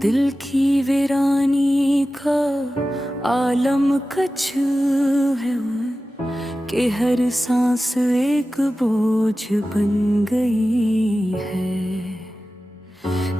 दिल की वीरानी का आलम कछ है कि हर सांस एक बोझ बन गई है।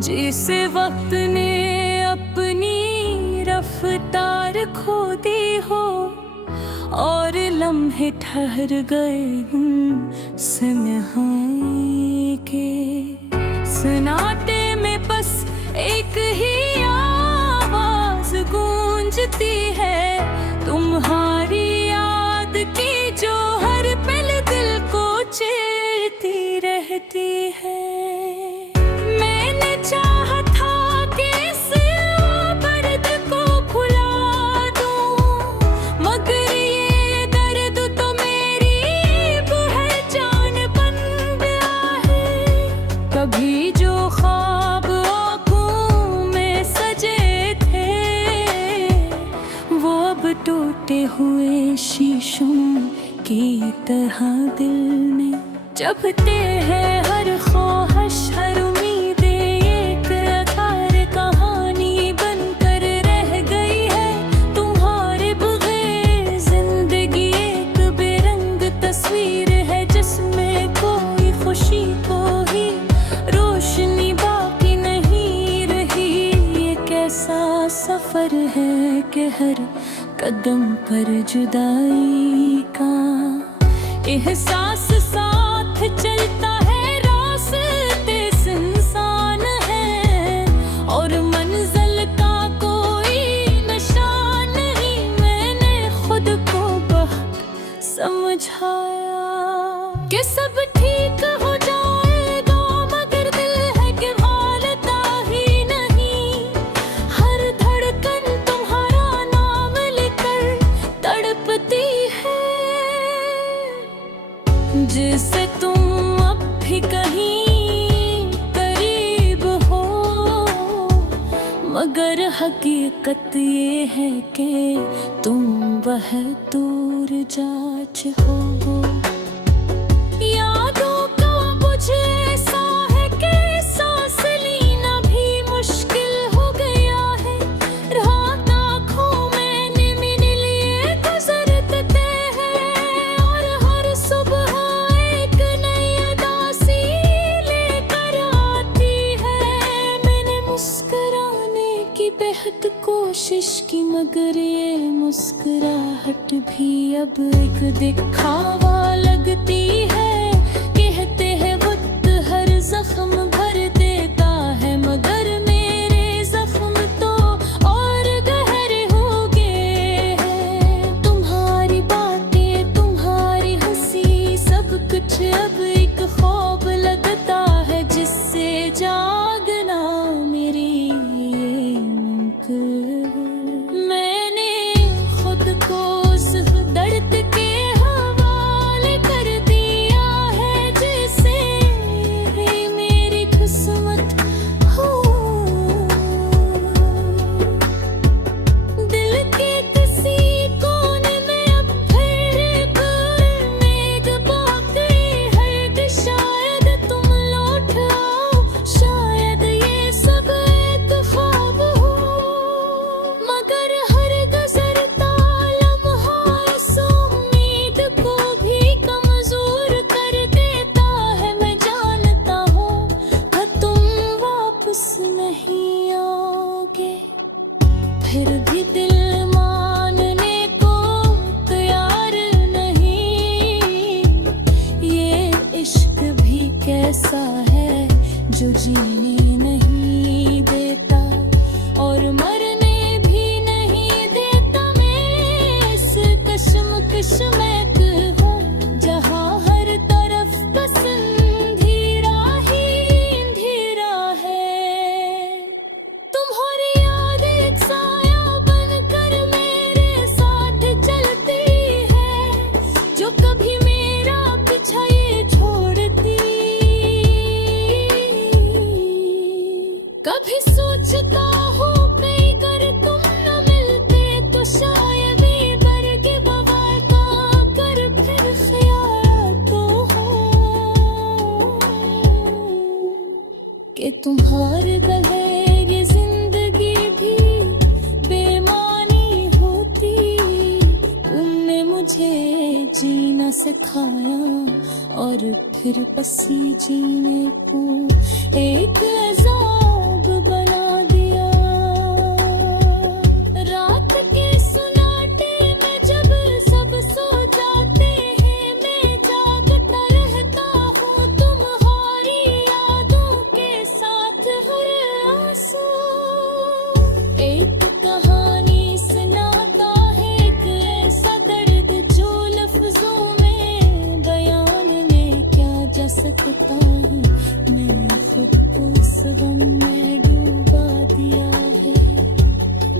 जिसे वक्त ने अपनी रफ्तार खो दी हो और लम्हे ठहर गए सिमहाए के सन्नाटे में बस एक ही आवाज गूंजती है, तुम्हारी याद की जो हर पल दिल को चीरती रहती है। मैंने चाहा था कि इस दर्द को भुला दूं, मगर ये दर्द तो मेरी पहचान बन गया है। कभी जो ख्वाब आँखों में सजे थे वो अब टूटे हुए शीशों की तरह दिल में जबते हैं। हर ख्वाहिश हर उम्मीद एक अधार कहानी बनकर रह गई है। तुम्हारे बगैर जिंदगी एक बेरंग तस्वीर है जिसमें कोई खुशी कोई रोशनी बाकी नहीं रही। ये कैसा सफर है कि हर कदम पर जुदाई का एहसास साथ चलता है, रास्ते सुनसान है और मंजिल का कोई निशान नहीं। मैंने खुद को बहुत समझाया कि सब ठीक हो जाएगा, मगर दिल है कि हालता ही नहीं। हर धड़कन तुम्हारा नाम लेकर तड़पती है, जिससे तुम अब भी कहीं करीब हो, मगर हकीकत ये है कि तुम वह दूर जाच हो। यादों का मुझे ऐसा है कि सांस लेना भी मुश्किल हो गया है। रात आँखों में नींद लिए गुजरते हैं और हर सुबह एक नई उदासी लेकर आती है। मैंने मुस्कुराने की बेहद कोशिश की, मगर ये मुस्कुराहट भी अब एक दिखावा लगती है। कहते हैं वक्त हर जख्म भर देता है, मगर मेरे जख्म तो और गहरे हो गए हैं। तुम्हारी बातें तुम्हारी हंसी सब कुछ अब एक ख्वाब लगता है, जिससे जागना मेरी ये मुमकिन। मैंने खुद को उस दर्द के हवाले कर दिया है जिसे मेरी किस्मत हो। दिल के किसी कोने में अब फिर एक उम्मीद बाकी है कि शायद तुम लौट आओ, शायद ये सब एक ख्वाब हो। मगर हर गुजरता लम्हा इस उम्मीद को भी कमजोर कर देता है। मैं जानता हूँ कि तुम वापस नहीं आओगे, फिर भी दिल मानने को तैयार नहीं। ये इश्क भी कैसा है जो जीने नहीं देता और मरने भी नहीं देता। मैं इस कश्मकश में हूँ जहाँ हर तरफ बस अंधेरा ही अंधेरा है। तुम्हारी याद एक साया बनकर मेरे साथ चलती है, जो कभी मेरा पीछा ये छोड़ती। कभी सोचता हूँ कहीं अगर तुम न मिलते तो शायद ये बरगे बवाल का सिखाया और फिर बसी जीने को एक अज़ाब बना दिया। रात के सुनाटे में जब सब सो जाते हैं, मैं जागता रहता हूँ तुम्हारी यादों के साथ हर आंसू। एक कहानी सुनाता है, एक ऐसा दर्द जो लफ्जों में बयान में क्या जा सकता है। मैंने खुद को इस गम में डूबा दिया है,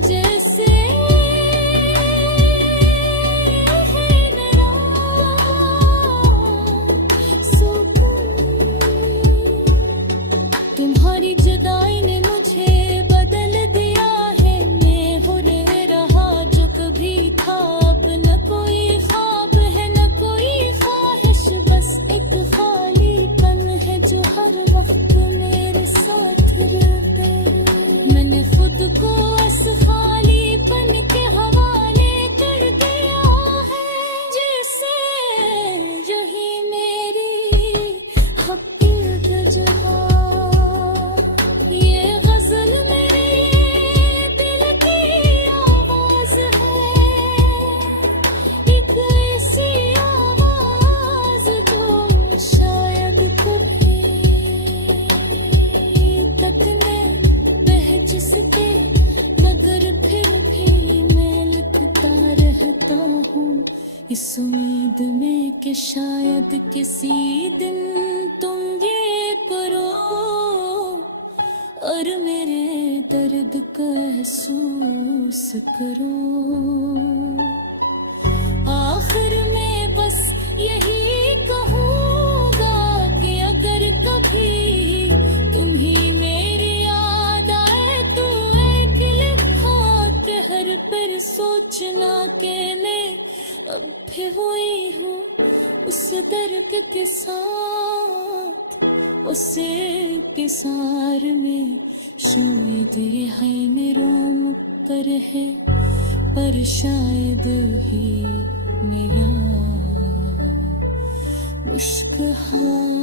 जैसे है मेरा सुकून। तुम्हारी जुदाई ने मुझे बदल दिया है, मैं हो रहा जो कभी था। अब न कोई ख्वाब है न कोई ख्वाहिश, बस एक खाली पन है जो हर वक्त मेरे साथ रहता है। मैंने खुद को इस खाली पन के हवाले कर दिया है, जैसे यही मेरी हकीकत जहाँ। ये गजल मेरे दिल की आवाज है, एक ऐसी आवाज जो शायद कभी तक न बह जिसके, मगर फिर भी मैं लिखता रहता हूँ इस उम्मीद में कि शायद किसी दिन तुम ये करो और मेरे दर्द का एहसास करो। आखिर में बस यही कहूँगा कि अगर कभी तुम्हें मेरी याद आए तो एक लिखा कहर पर सोचना के मैं अब भी वही हूँ उस दर्द के साथ, उसे इंतज़ार में। शायद है मेरा मुक्तर है, पर शायद ही मेरा मुश्क हाल।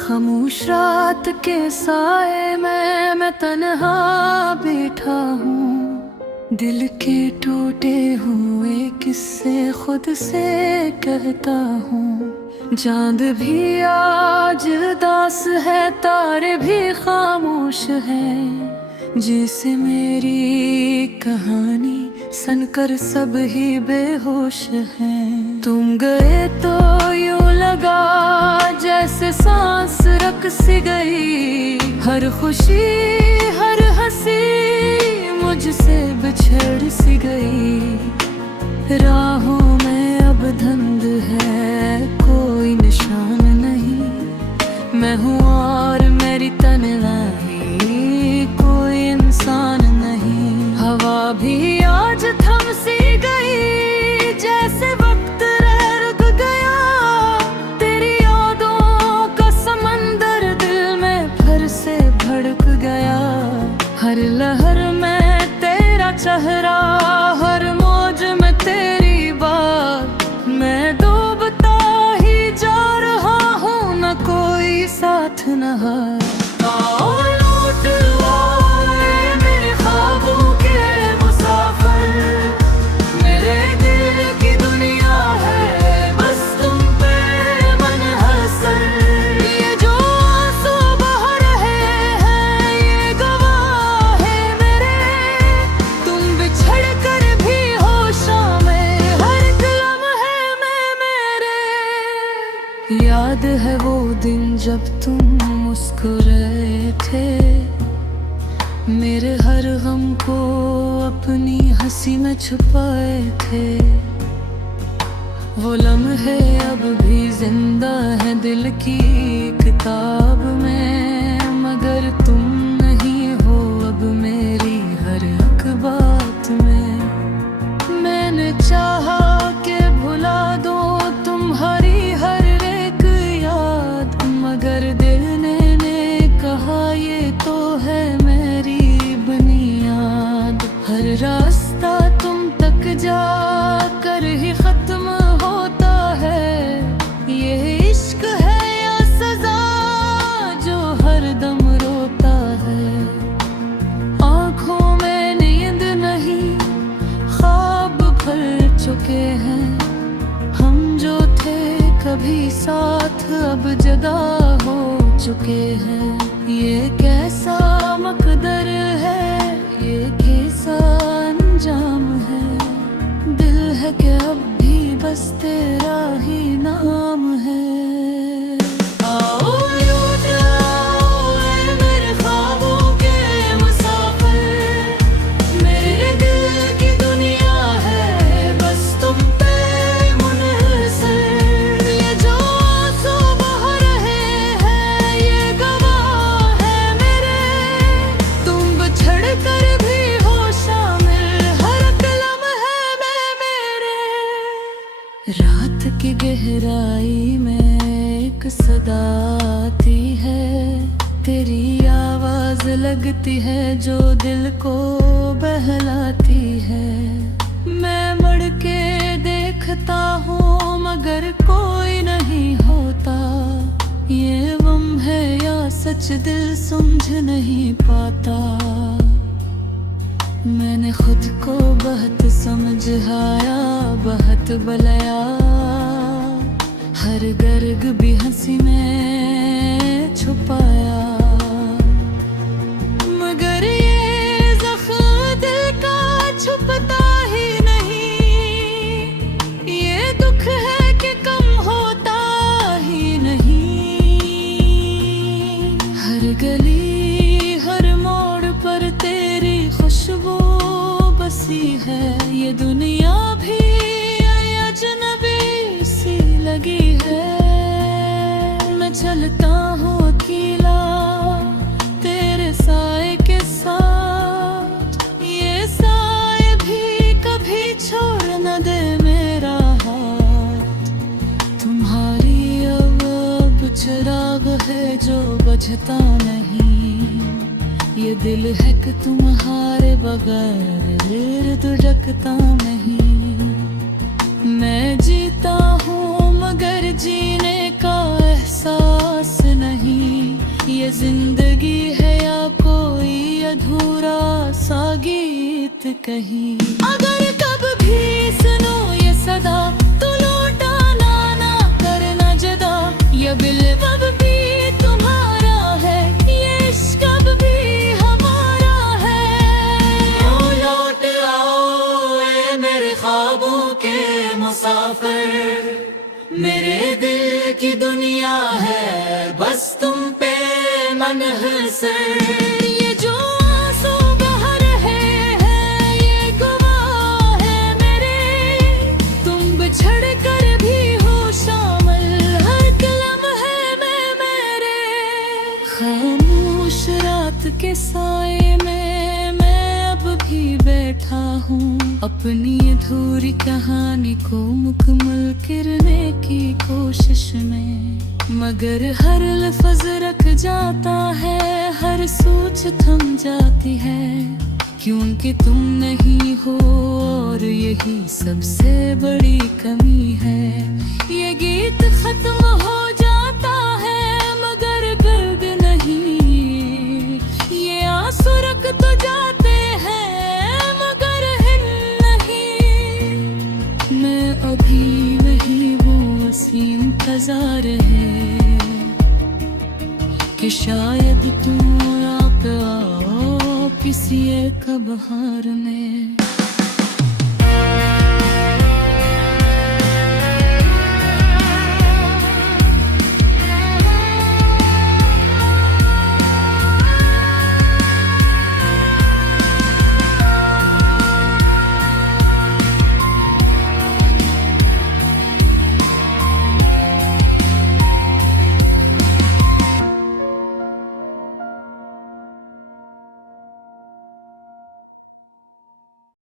खामोश रात के साए में मैं तन्हा बैठा हूँ, दिल के टूटे हुए किस्से खुद से कहता हूँ। चांद भी आज उदास है, तारे भी खामोश है, जैसे मेरी कहानी सुनकर सब ही बेहोश हैं। तुम गए तो यूं लगा जैसे सांस रक सी गई, हर खुशी हर हंसी मुझसे बिछड़ सी गई। राहों में अब धुंध है, कोई निशान नहीं, मैं हूँ और मेरी तन्हाई, कोई इंसान नहीं। हवा भी आज थम सी गई, जैसे वक्त रुक गया। तेरी यादों का समंदर दिल में फिर से भड़क गया। हर लहर में तेरा चेहरा, हर मौज में तेरी बात, मैं डूबता ही जा रहा हूँ, न कोई साथ न हाथ। आओ लौट आए मेरे ख्वाबों के मुसाफिर, मेरे दिल की दुनिया है बस तुम पे मुनहसर। ये जो आंसू बह रहे हैं ये गवाह है मेरे, तुम बिछड़ कर भी होशों में हर एक लम्हे में मेरे। याद है वो दिन जब तुम मुस्कुराए थे, मेरे हर गम को अपनी हंसी में छुपाए थे। वो लम्हे अब भी जिंदा है दिल की किताब में, मगर तुम नहीं हो अब मेरी हर एक बात में। मैंने चाहा कि भुला भी साथ अब जुदा हो चुके हैं। ये कैसा मकदर है, ये कैसा अंजाम है। दिल है कि अब भी बस तेरा ही नाम है। आओ लौट आओ ऐ मेरे ख्वाबों के मुसाफिर, मेरे दिल की दुनिया है बस तुम पे मुनहसर। ये जो आंसू बह रहे हैं ये गवाह है मेरे, तुम बिछड़ कर भी हो शामिल हर एक लम्हे में मेरे। रात की गहराई में एक सदा आती है, तेरी आवाज लगती है जो दिल को बहलाती है। मैं मुड़ के देखता हूँ मगर कोई नहीं होता, ये वम है या सच दिल समझ नहीं पाता। मैंने खुद को बहुत समझाया, बहुत बलाया, हर गर्ग भी हंसी में छुपाया। मगर ये ज़ख्म दिल का छुपता ही नहीं, ये दुख है कि कम होता ही नहीं। हर गली हर मोड़ पर तेरी खुशबू बसी है, ये दुनिया भी अजनबी सी लगी है। मैं चलता हूँ अकेला तेरे साए के साथ, ये साए भी कभी छोड़ न दे मेरा हाथ। तुम्हारी अब चिराग है जो बुझता नहीं, ये दिल है कि तुम्हारे बगैर इर्द ढकता नहीं। मैं जीता हूँ मगर जीने का एहसास नहीं, ये जिंदगी है या कोई अधूरा सा गीत कहीं। अगर कब भी सुनो ये सदा तो लौटाना ना करना जदा, ये बिल अब भी तुम्हारा है, ये इश्क अब भी हमारा है। ओ लौट आओ ऐ मेरे ख्वाबों के मुसाफिर, मेरे दिल की दुनिया है बस तुम पे मुनहसर। ये जो आंसू बह रहे हैं ये गवाह है मेरे, तुम बिछड़ कर भी हो शामिल हर एक लम्हे में मेरे। खामोश रात के साए में मैं अब भी बैठा हूँ, अपनी अधूरी कहानी को मुकम्मल करने की कोशिश में। मगर हर लफ्ज रख जाता है, हर सोच थम जाती है, क्योंकि तुम नहीं हो और यही सबसे बड़ी कमी है। ये गीत खत्म हो जाता है मगर दर्द नहीं, ये आंसू रख तो जाते हैं मगर हिल नहीं। मैं अभी नहीं वो असी इंतजार है कि शायद तुम आप आओ किसी एक बहार में।